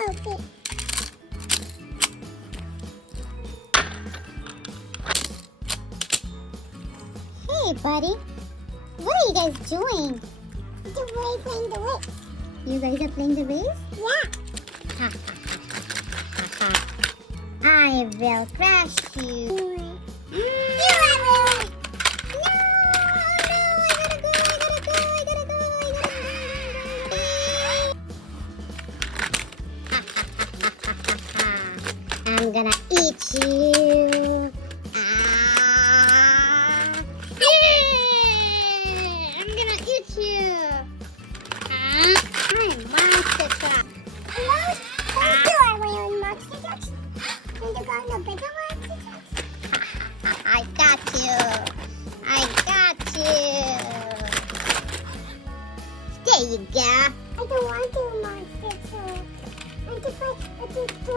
Okay. Hey, buddy. What are you guys doing? We're playing the race. You guys are playing the race? Yeah. I will crash you. I'm gonna eat you. I'm gonna eat you. I'm monster truck. I got you. I got you. There you go. I don't want to monster truck. I want to